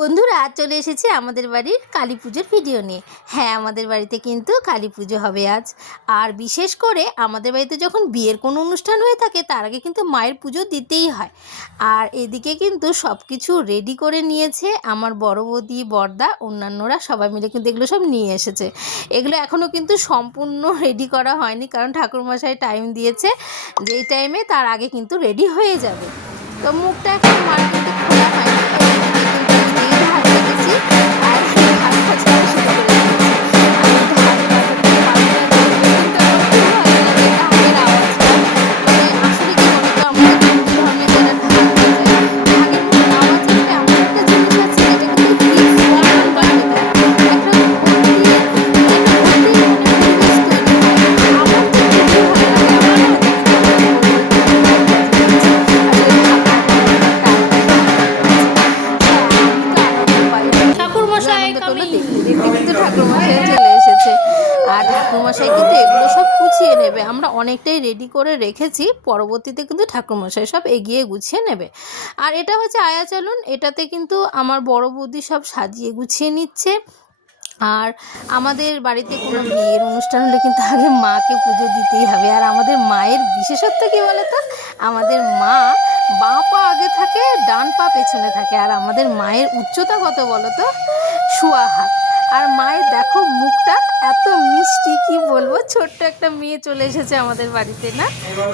বন্ধুরা চলে এসেছি আমাদের বাড়ির কালী পুজোর ভিডিও নিয়ে। হ্যাঁ, আমাদের বাড়িতে কিন্তু কালী পুজো হবে আজ। আর বিশেষ করে আমাদের বাড়িতে যখন বিয়ের কোনো অনুষ্ঠান হয়ে থাকে তার আগে কিন্তু মায়ের পুজো দিতেই হয়। আর এদিকে কিন্তু সব কিছু রেডি করে নিয়েছে আমার বড় বৌদি, বড়দা, অন্যান্যরা সবাই মিলে কিন্তু এগুলো সব নিয়ে এসেছে। এগুলো এখনও কিন্তু সম্পূর্ণ রেডি করা হয়নি, কারণ ঠাকুরমশাই টাইম দিয়েছে যেই টাইমে তার আগে কিন্তু রেডি হয়ে যাবে। তো মুখটা এখন মার কিন্তু খোলা হয়নি। ঠাকুরমশাই চলে এসেছে আর ঠাকুরমশাই কিন্তু এগুলো সব গুছিয়ে নেবে। আমরা অনেকটাই রেডি করে রেখেছি, পরবর্তীতে কিন্তু ঠাকুরমশাই সব এগিয়ে গুছিয়ে নেবে। আর এটা হচ্ছে আয়াচালন, এটাতে কিন্তু আমার বড় বৌদি সব সাজিয়ে গুছিয়ে নিচ্ছে। আর আমাদের বাড়িতে কোনো বিয়ের অনুষ্ঠান হলে কিন্তু আগে মাকে পুজো দিতেই হবে। আর আমাদের মায়ের বিশেষত্ব কী বলে তো, আমাদের মা বাঁ পা আগে থাকে, ডান পা পেছনে থাকে। আর আমাদের মায়ের উচ্চতা কত বলো তো, 1.25 হাত। আর মায়ের দেখো মুখটা এত মিষ্টি, কি বলবো, ছোট্ট একটা মেয়ে চলে এসেছে আমাদের বাড়িতে না।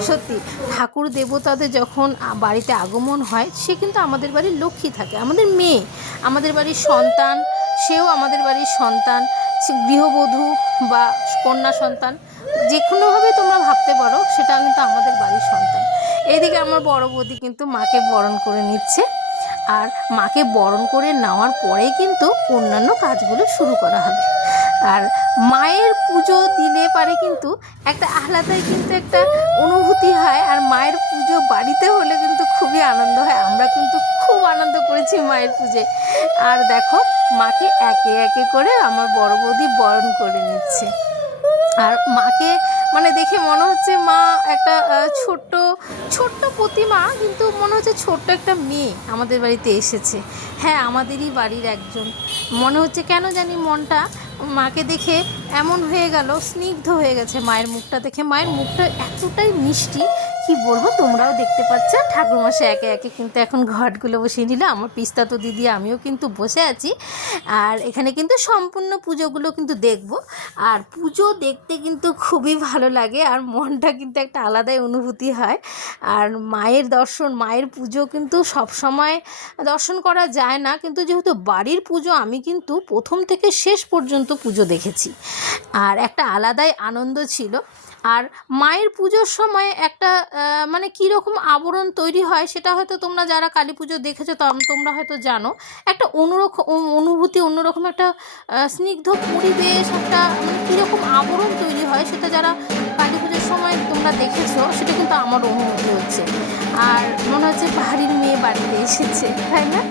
সত্যি ঠাকুর দেবতাদের যখন বাড়িতে আগমন হয়, সে কিন্তু আমাদের বাড়ির লক্ষ্মী থাকে, আমাদের মেয়ে, আমাদের বাড়ির সন্তান, সেও আমাদের বাড়ির সন্তান, গৃহবধূ বা কন্যা সন্তান, যে কোনোভাবে তোমরা ভাবতে পারো, সেটা কিন্তু আমাদের বাড়ির সন্তান। এইদিকে আমার বড় বৌদি কিন্তু মাকে বরণ করে নিচ্ছে। আর মাকে বরণ করে নেওয়ার পরে কিন্তু অন্যান্য কাজগুলো শুরু করা হবে। আর মায়ের পুজো দিলে পারে কিন্তু একটা আলাদাই কিন্তু একটা অনুভূতি হয়। আর মায়ের পুজো বাড়িতে হলে কিন্তু খুবই আনন্দ হয়। আমরা কিন্তু খুব আনন্দ করেছি মায়ের পুজোয়। আর দেখো মাকে একে একে করে আমার বড় বৌদি বরণ করে নিচ্ছে। আর মাকে মানে দেখে মনে হচ্ছে মা একটা ছোট্ট ছোট্ট প্রতিমা, কিন্তু মনে হচ্ছে ছোট্ট একটা মেয়ে আমাদের বাড়িতে এসেছে। হ্যাঁ, আমাদেরই বাড়ির একজন। মনে হচ্ছে কেন জানি মনটা মাকে দেখে এমন হয়ে গেল, স্নিগ্ধ হয়ে গেছে মায়ের মুখটা দেখে। মায়ের মুখটা এতটাই মিষ্টি, কি বলবো, তোমরাও দেখতে পাচ্ছ। ঠাকুরমশাই একে একে কিন্তু এখন ঘটগুলো বসিয়ে নিল। আমার পিস্তা তো দিদি, আমিও কিন্তু বসে আছি। আর এখানে কিন্তু সম্পূর্ণ পুজোগুলো কিন্তু দেখব। আর পুজো দেখতে কিন্তু খুবই ভালো লাগে, আর মনটা কিন্তু একটা আলাদাই অনুভূতি হয়। আর মায়ের দর্শন, মায়ের পুজো কিন্তু সব সময় দর্শন করা যায় না, কিন্তু যেহেতু বাড়ির পুজো, আমি কিন্তু প্রথম থেকে শেষ পর্যন্ত পুজো দেখেছি। আর একটা আলাদাই আনন্দ ছিল। আর মায়ের পুজোর সময় একটা মানে কীরকম আবরণ তৈরি হয়, সেটা হয়তো তোমরা যারা কালী পুজো দেখেছো তোমরা হয়তো জানো। একটা অন্যরকম অনুভূতি, অন্যরকম একটা স্নিগ্ধ পরিবেশ, একটা কীরকম আবরণ তৈরি হয়, সেটা যারা কালী পুজোর সময় তোমরা দেখেছো, সেটা কিন্তু আমার অনুভূতি হচ্ছে। আর মনে হচ্ছে বাড়ির মেয়ে বাড়িতে এসেছে, তাই না?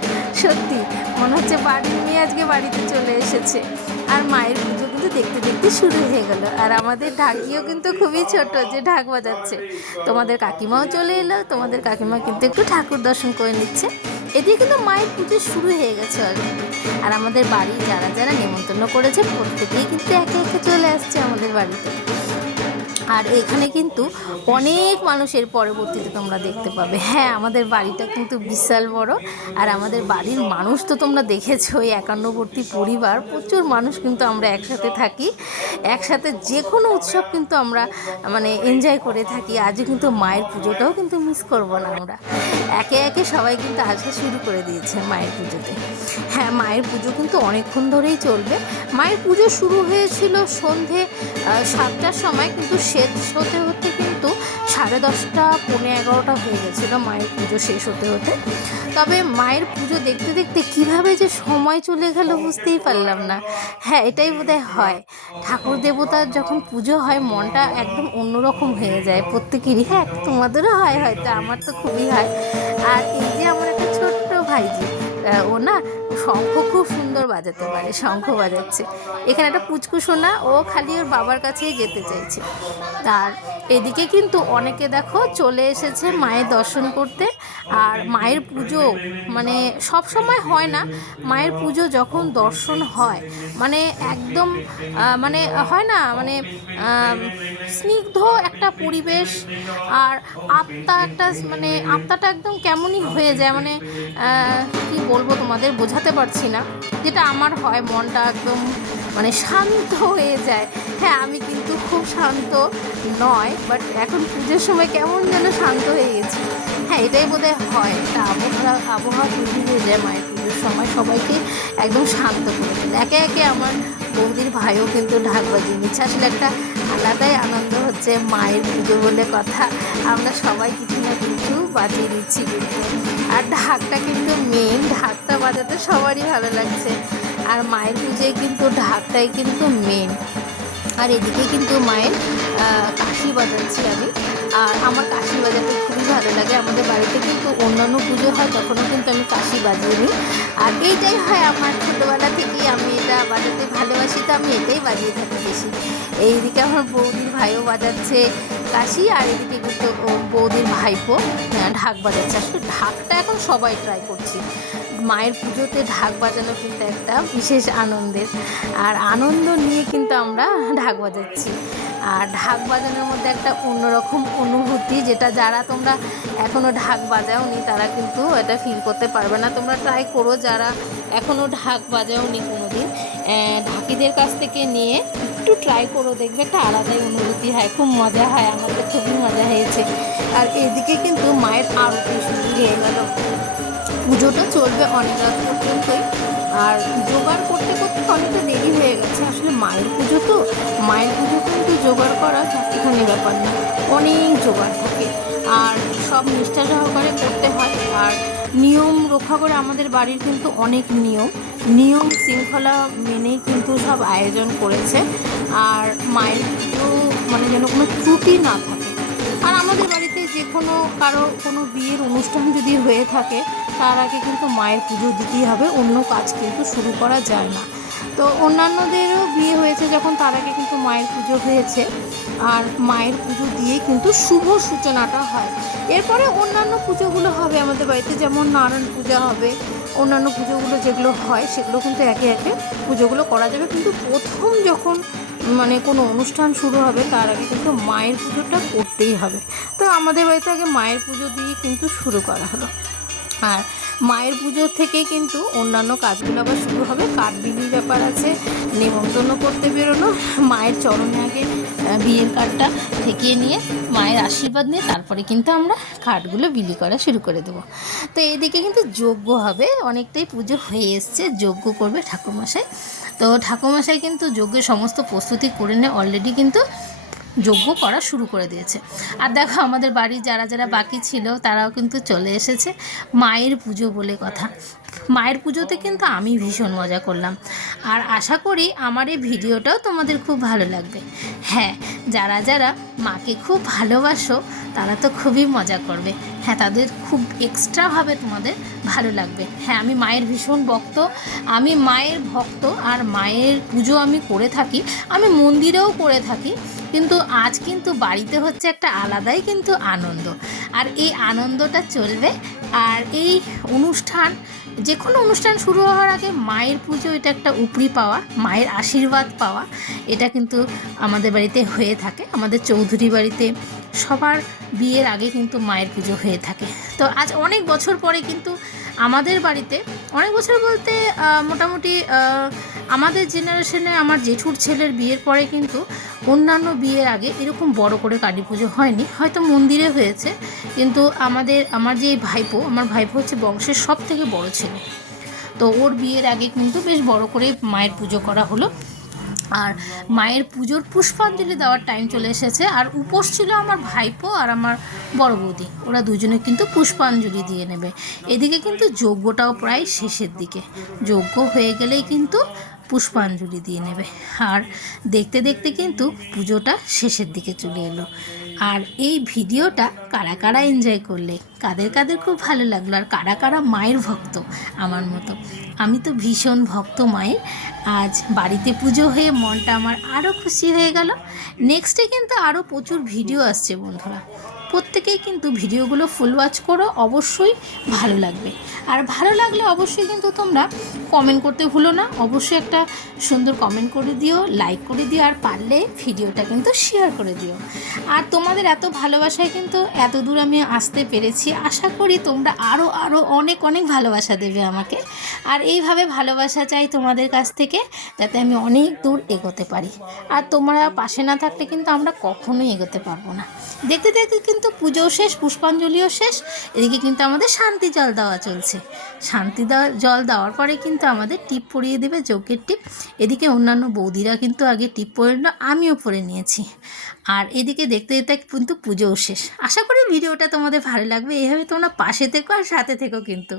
সত্যি মনে হচ্ছে বাড়ির মেয়ে আজকে বাড়িতে চলে এসেছে। আর মায়ের পুজো কিন্তু দেখতে দেখতে শুরু হয়ে গেল। আর আমাদের ঢাকিও কিন্তু খুবই ছোট, যে ঢাক বাজাচ্ছে। তোমাদের কাকিমাও চলে এলো, তোমাদের কাকিমা কিন্তু একটু ঠাকুর দর্শন করে নিচ্ছে। এদিকে কিন্তু মায়ের পুজো শুরু হয়ে গেছে অলরেডি। আর আমাদের বাড়ির যারা যারা নেমন্তন্ন করেছে প্রত্যেকেই কিন্তু একে একে চলে আসছে আমাদের বাড়িতে। আর এখানে কিন্তু অনেক মানুষের পরবর্তীতে তোমরা দেখতে পাবে। হ্যাঁ, আমাদের বাড়িটা কিন্তু বিশাল বড়। আর আমাদের বাড়ির মানুষ তো তোমরা দেখেছো, ওই 51বর্তী পরিবার, প্রচুর মানুষ কিন্তু আমরা একসাথে থাকি। একসাথে যে কোনো উৎসব কিন্তু আমরা মানে এনজয় করে থাকি। আজও কিন্তু মায়ের পুজোটাও কিন্তু মিস করব না আমরা। একে একে সবাই কিন্তু আসা শুরু করে দিয়েছে মায়ের পুজোতে। হ্যাঁ, মায়ের পুজো কিন্তু অনেকক্ষণ ধরেই চলবে। মায়ের পুজো শুরু হয়েছিল সন্ধে 7টার সময়, কিন্তু শেষ হতে হতে কিন্তু 10:30, 11:15 হয়ে গেছিলো মায়ের পুজো শেষ হতে হতে। তবে মায়ের পুজো দেখতে দেখতে কীভাবে যে সময় চলে গেল বুঝতেই পারলাম না। হ্যাঁ, এটাই বোধহয় হয়, ঠাকুর দেবতার যখন পুজো হয় মনটা একদম অন্যরকম হয়ে যায় প্রত্যেকেরই। হ্যাঁ, তোমাদেরও হয় হয়তো, আমার তো খুবই হয়। আর এই যে আমার একটা ছোট্ট ভাইজি, ও না শঙ্খ খুব সুন্দর বাজাতে পারে, শঙ্খ বাজাচ্ছে। এখানে একটা পুচকু সোনা, ও খালি ওর বাবার কাছেই যেতে চাইছে। আর এদিকে কিন্তু অনেকে দেখো চলে এসেছে মায়ের দর্শন করতে। আর মায়ের পুজো মানে সব সময় হয় না, মায়ের পুজো যখন দর্শন হয় মানে একদম মানে হয় না মানে আহ, স্নিগ্ধ একটা পরিবেশ। আর আত্মা একটা মানে আত্মাটা একদম কেমনই হয়ে যায়, মানে কি বলবো তোমাদের বোঝাতে পারছি না, যেটা আমার হয় মনটা একদম মানে শান্ত হয়ে যায়। হ্যাঁ, আমি কিন্তু খুব শান্ত নয়, বাট এখন পুজোর সময় কেমন যেন শান্ত হয়ে গেছি। হ্যাঁ, এটাই বোধহয় হয়, একটা আবহাওয়া তৈরি হয়ে যায় মায়ের পুজোর সময়, সবাইকে একদম শান্ত করে তোলে। একে একে আমার বৌদির ভাইও কিন্তু ঢাক বাজিয়ে নিচ্ছে। আসলে একটা আলাদাই আনন্দ হচ্ছে, মায়ের পুজো বলে কথা, আমরা সবাই কিছু না কিছু বাজিয়ে দিচ্ছি কিন্তু। আর ঢাকটা কিন্তু মেন, ঢাকটা বাজাতে সবারই ভালো লাগছে। আর মায়ের পুজোয় কিন্তু ঢাকটাই কিন্তু মেন। আর এদিকে কিন্তু মায়ের কাশি বাজাচ্ছি আমি। আর আমার কাশি বাজাতে খুবই ভালো লাগে। আমাদের বাড়িতে কিন্তু অন্যান্য পুজো হয় তখনও কিন্তু আমি কাশি বাজিয়ে নিই। আর এইটাই হয় আমার ছোটোবেলা থেকেই, আমি এটা বাজাতে ভালোবাসি, তো আমি এটাই বাজিয়ে থাকি বেশি। এইদিকে আমার বৌদির ভাইও বাজাচ্ছে কাশি, আর এদিকে কিন্তু বৌদির ভাইপো ঢাক বাজাচ্ছে। আসলে ঢাকটা এখন সবাই ট্রাই করছে। মায়ের পুজোতে ঢাক বাজানো কিন্তু একটা বিশেষ আনন্দের, আর আনন্দ নিয়ে কিন্তু আমরা ঢাক বাজাচ্ছি। আর ঢাক বাজানোর মধ্যে একটা অন্যরকম অনুভূতি, যেটা যারা তোমরা এখনও ঢাক বাজাওনি তারা কিন্তু এটা ফিল করতে পারবে না। তোমরা ট্রাই করো যারা এখনও ঢাক বাজাওনি কোনো দিন, ঢাকিদের কাছ থেকে নিয়ে একটু ট্রাই করো, দেখবে একটা আলাদাই অনুভূতি হয়, খুব মজা হয়। আমাদের খুবই মজা হয়েছে। আর এদিকে কিন্তু মায়ের আরতি শুরু হয়ে গেল। পুজোটা চলবে অনেক রাত পর্যন্তই। আর জোগাড় করতে করতে অনেকটা দেরি হয়ে গেছে। আসলে মায়ের পুজো তো, মায়ের পুজো কিন্তু জোগাড় করা একটুখানি ব্যাপার না, অনেক জোগাড় থাকে। আর সব নিষ্ঠা সহকারে করতে হয়। আর নিয়ম রক্ষা করে, আমাদের বাড়ির কিন্তু অনেক নিয়ম শৃঙ্খলা মেনেই কিন্তু সব আয়োজন করেছে। আর মায়ের পুজো মানে যেন কোনো ত্রুটি না থাকে। আর আমাদের বাড়িতে যে কারো কোনো বিয়ের অনুষ্ঠান যদি হয়ে থাকে, তার আগে কিন্তু মায়ের পুজো দিতেই হবে, অন্য কাজ কিন্তু শুরু করা যায় না। তো অন্যান্যদেরও বিয়ে হয়েছে যখন, তার আগে কিন্তু মায়ের পুজো হয়েছে। আর মায়ের পুজো দিয়ে কিন্তু শুভ সূচনাটা হয়। এরপরে অন্যান্য পুজোগুলো হবে আমাদের বাড়িতে, যেমন নারায়ণ পূজা হবে, অন্যান্য পুজোগুলো যেগুলো হয় সেগুলো কিন্তু একে একে পুজোগুলো করা যাবে। কিন্তু প্রথম যখন মানে কোনো অনুষ্ঠান শুরু হবে তার আগে কিন্তু মায়ের পুজোটা করতেই হবে। তো আমাদের বাড়িতে আগে মায়ের পুজো দিয়ে কিন্তু শুরু করা হলো। আর মায়ের পুজোর থেকেই কিন্তু অন্যান্য কাজগুলো আবার শুরু হবে। কাঠ বিলির ব্যাপার আছে, নেমন্তন্ন করতে বেরোনো, মায়ের চরণে আগে বিয়ের কার্ডটা ঠেকিয়ে নিয়ে মায়ের আশীর্বাদ নিয়ে তারপরে কিন্তু আমরা কার্ডগুলো বিলি করা শুরু করে দেবো। তো এইদিকে কিন্তু যজ্ঞ হবে, অনেকটাই পুজো হয়ে এসছে, যজ্ঞ করবে ঠাকুরমশাই। তো ঠাকুরমশাই কিন্তু যজ্ঞের সমস্ত প্রস্তুতি করে নিয়ে অলরেডি কিন্তু যজ্ঞ করা শুরু করে দিয়েছে। আর দেখো আমাদের বাড়ির যারা যারা বাকি ছিল তারাও কিন্তু চলে এসেছে। মায়ের পুজো বলে কথা, মায়ের পুজোতে কিন্তু আমি ভীষণ মজা করলাম। আর আশা করি আমার এই ভিডিওটাও তোমাদের খুব ভালো লাগবে। হ্যাঁ, যারা যারা মাকে খুব ভালোবাসো তারা তো খুবই মজা করবে। হ্যাঁ, তাদের খুব এক্সট্রাভাবে তোমাদের ভালো লাগবে। হ্যাঁ, আমি মায়ের ভীষণ ভক্ত, আমি মায়ের ভক্ত। আর মায়ের পুজো আমি করে থাকি, আমি মন্দিরেও করে থাকি, কিন্তু আজ কিন্তু বাড়িতে হচ্ছে একটা আলাদাই কিন্তু আনন্দ। আর এই আনন্দটা চলবে। আর এই অনুষ্ঠান, যে কোনো অনুষ্ঠান শুরু হওয়ার আগে মায়ের পুজো, এটা একটা উপরি পাওয়া, মায়ের আশীর্বাদ পাওয়া, এটা কিন্তু আমাদের বাড়িতে হয়ে থাকে। আমাদের চৌধুরী বাড়িতে সবার বিয়ের আগে কিন্তু মায়ের পুজো হয়ে থাকে। তো আজ অনেক বছর পরে কিন্তু আমাদের বাড়িতে, অনেক বছর বলতে মোটামুটি আমাদের জেনারেশনে আমার জেঠুর ছেলের বিয়ের পরে কিন্তু অন্যান্য বিয়ের আগে এরকম বড় করে কালী পুজো হয়নি। হয়তো মন্দিরে হয়েছে, কিন্তু আমার যে আমার ভাইপো হচ্ছে বংশের সব থেকে বড় ছেলে। তো ওর বিয়ের আগে কিন্তু বেশ বড় করে মায়ের পুজো করা হলো। আর মায়ের পুজোর পুষ্পাঞ্জলি দেওয়ার টাইম চলে এসেছে। আর উপোস ছিল আমার ভাইপো আর আমার বড় বৌদি, ওরা দুজনে কিন্তু পুষ্পাঞ্জলি দিয়ে নেবে। এদিকে কিন্তু যজ্ঞটাও প্রায় শেষের দিকে, যজ্ঞ হয়ে গেলেই কিন্তু পুষ্পাঞ্জলি দিয়ে নেবে। আর দেখতে দেখতে কিন্তু পুজোটা শেষের দিকে চলে এলো। আর এই ভিডিওটা কারা কারা এনজয় করলে, কাদের কাদের খুব ভালো লাগলো, আর কারা কারা মায়ের ভক্ত আমার মতো। আমি তো ভীষণ ভক্ত মায়ের। আজ বাড়িতে পুজো হয়ে মনটা আমার আরও খুশি হয়ে গেল। নেক্সটে কিন্তু আরও প্রচুর ভিডিও আসছে বন্ধুরা, প্রত্যেকেই কিন্তু ভিডিওগুলো ফুল ওয়াচ করো, অবশ্যই ভালো লাগবে। আর ভালো লাগলে অবশ্যই কিন্তু তোমরা কমেন্ট করতে ভুলো না, অবশ্যই একটা সুন্দর কমেন্ট করে দিও, লাইক করে দিও, আর পারলে ভিডিওটা কিন্তু শেয়ার করে দিও। আর তোমাদের এত ভালোবাসায় কিন্তু এত দূর আমি আসতে পেরেছি। আশা করি তোমরা আরও আরও অনেক অনেক ভালোবাসা দেবে আমাকে। আর এইভাবে ভালোবাসা চাই তোমাদের কাছ থেকে, যাতে আমি অনেক দূর এগোতে পারি। আর তোমরা পাশে না থাকলে কিন্তু আমরা কখনোই এগোতে পারবো না। দেখতে দেখতে কিন্তু পুজোও শেষ, পুষ্পাঞ্জলিও শেষ। এদিকে কিন্তু আমাদের শান্তি জল দেওয়া চলছে। শান্তি জল দেওয়ার পরে কিন্তু আমাদের টিপ পরিয়ে দেবে, যজ্ঞের টিপ। এদিকে অন্যান্য বৌদিরা কিন্তু আগে টিপ পরে নিল, আমিও পরে নিয়েছি। আর এদিকে দেখতে দেখতে কিন্তু পুজোও শেষ। আশা করি ভিডিওটা তোমাদের ভালো লাগবে। এইভাবে তোমরা পাশে থেকো আর সাথে থেকো কিন্তু।